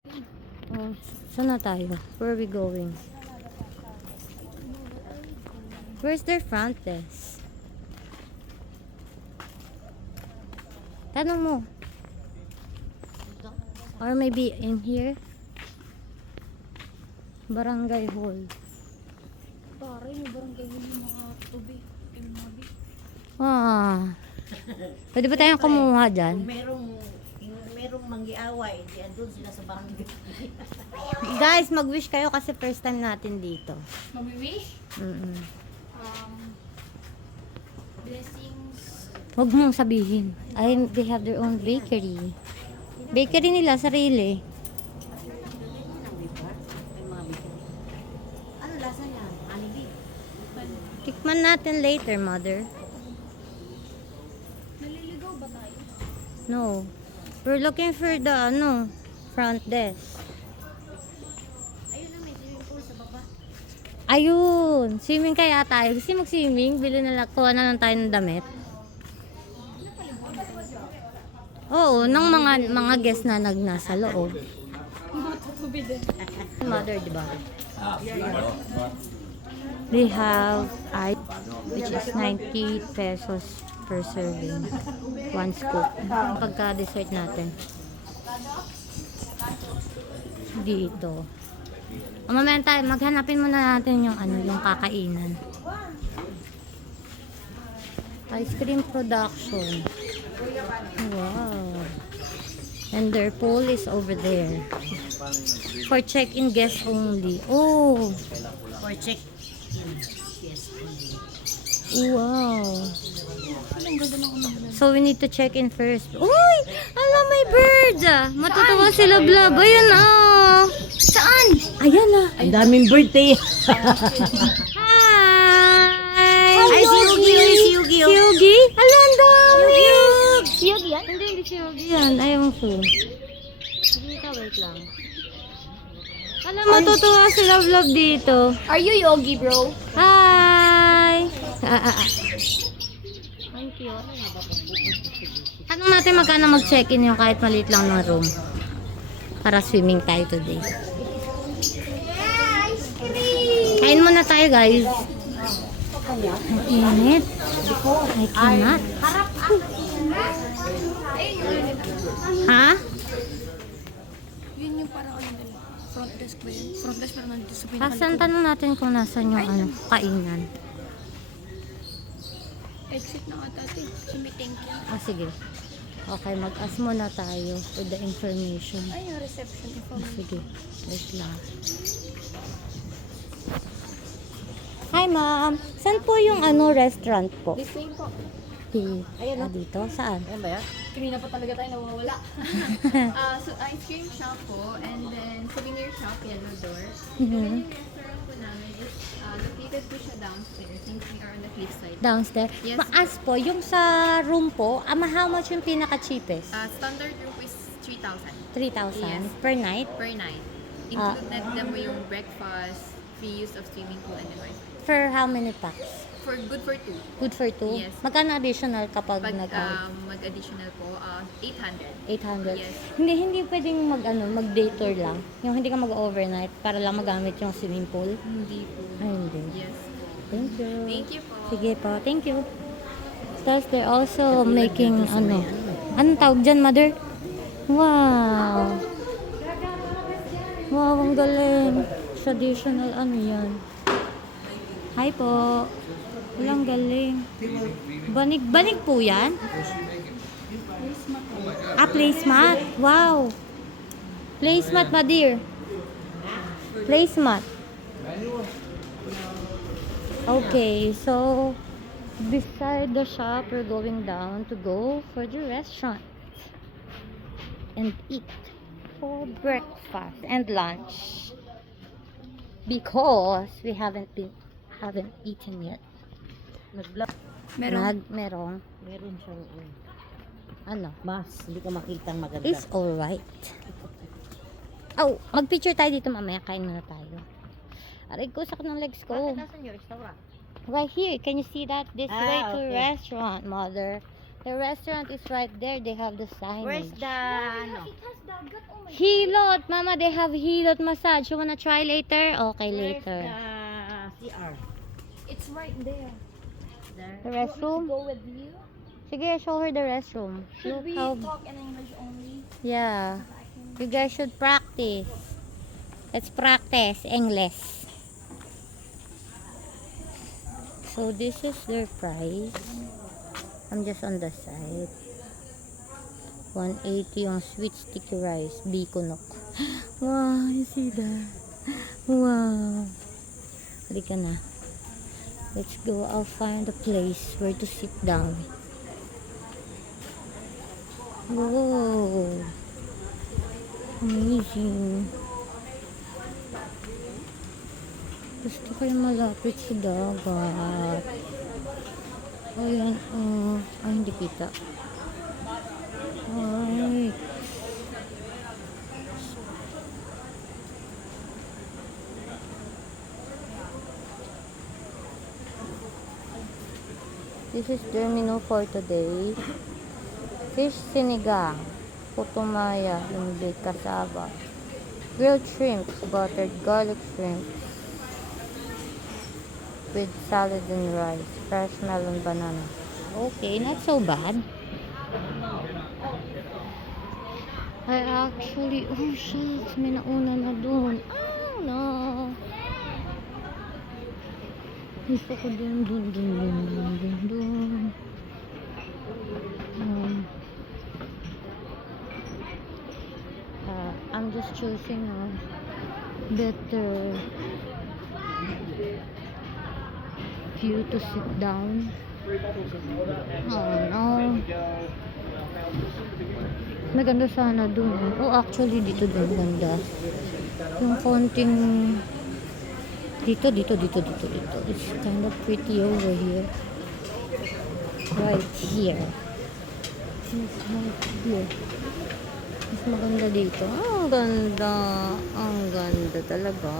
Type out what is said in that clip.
Oh, saan na tayo? Where are we going? Where's their front desk? Tanong mo. Or maybe in here? Barangay hall. Pare, yung barangay hall yung mga tubig. Yung mga bis. Ah. Pwede ba tayong kumuha dyan? Kung merong manggiaway, diyan doon sila sa barangay. Guys, mag-wish kayo kasi first time natin dito. Mag-wish? Mm-mm. Blessings. Huwag mong sabihin. Ay, they have their own bakery. Bakery nila, sarili. Ano lasa niya? Honeybee. Tikman natin later, mother. Naliligaw ba tayo? No. We're looking for the, front desk. Ayun na, may swimming pool sa baba. Ayun. Swimming kaya tayo. Gusto mag-swimming? Bili na lang. Kuha na lang tayo ng damit. Oo, ng mga guests na nasa loob. Matutubig din. Mother, di ba? They have ice, which is 90 pesos per serving. One scoop. Pagka-dessert natin. Dito. Mamaya tayo, maghanapin muna natin yung yung kakainan. Ice cream production. Wow. And their pool is over there. For check-in guests only. Oh. For check. Yes. Wow. So we need to check in first. Uy! Alam, may birds! Matutuwa sila, Blab. Ayan ah. Saan? Ayan ah. Ang daming birthday. Hi! Ay, si Yugi, si Yugi. Si Yugi? Ala, ang dami! Si Yugi yan? Hindi si Yugi yan. Ayaw ko. Sige ka, wait lang. Alam, matutuwa sila, Blab, dito. Are you Yogi, bro? Hi! Thank you. Tanong natin magkano mag-check-in yung kahit maliit lang na room. Para swimming tayo today. Kain muna tayo, guys. Ang init. I cannot. Ha? Yun yung parang ano din. Front desk ba yun? Front desk parang nandito sa Asan, tanong natin kung nasan yung kainan. Exit na ata ito. Sumitink yan. Ah, sige. Okay, mag-ask muna tayo with the information. Ay, yung reception. Sige, wait lang. Hi, ma'am. Saan po yung restaurant po? This way po. Dito? Saan? Ayan ba yan? Kanina pa talaga tayo nawawala. So, ice cream shop po. And then, souvenir shop, yellow door. And then, yung restaurant po namin is located po siya downstairs since we are on the cliffside. Downstairs? Yes. Ma-ask po, yung sa room po, how much yung pinaka-cheapest? Standard room is 3,000 3,000 yes. per night? per night. Included na mo yung breakfast, free use of swimming pool and the Wi-Fi. For how many packs? For good for 2. Good for 2? Yes. Magkano additional kapag Pag mag-additional po, 800. 800? Yes. Hindi pwedeng mag-day tour lang. Yung hindi ka mag-overnight para lang magamit yung swimming pool. Hindi po. Ay, hindi. Yes. Thank you. Thank you po. Sige po, thank you. Tapos they're also making anong tawag dyan, mother? Wow. Wow, ang galing. Traditional yan. Hi po. Walang galing. Banig po yan? Placemat. Wow. Placemat, ma dear. Placemat. Okay, so beside the shop, we're going down to go for the restaurant and eat for breakfast and lunch because we haven't eaten yet. Meron. Merong Meron siya roon. ano? Mas, hindi ka makitang maganda. It's alright. Oh, mag-picture tayo dito mamaya. Kain muna tayo. Aray ko, sakit ng legs ko. Nasaan yung restaurant? Right here. Can you see that? This way to okay. restaurant, mother. The restaurant is right there. They have the signage. Where's the ano? Hilot! Mama, they have Hilot massage. You wanna try later? Okay, Where's later. the CR? It's right there. There. The restroom? Go with you. Sige, show her the restroom. Should Look we how... talk in English only? Yeah. You guys should practice. Let's practice English. So this is their price. I'm just on the side. 180 yung sweet sticky rice. Bikonok. Wow, you see that? Wow. Halika na. Let's go. I'll find a place where to sit down. Whoa. Amazing. Gusto ko yung malapit sa dagat. Oh, yan. Ay, hindi kita. Ay. This is their menu for today. Fish sinigang, putumaya, and baked cassava. Grilled shrimps, buttered garlic shrimp with salad and rice, fresh melon banana. Okay, not so bad. I actually, oh shit, may nauna na dun. Oh no. Gusto ko dun. I'm just choosing a better view to sit down. Oh no. Maganda sana dun. Oh, actually dito din ganda. Yung konting dito. It's kind of pretty over here. Right here. It's right here. Mas maganda dito. Ang ganda. Ang ganda talaga.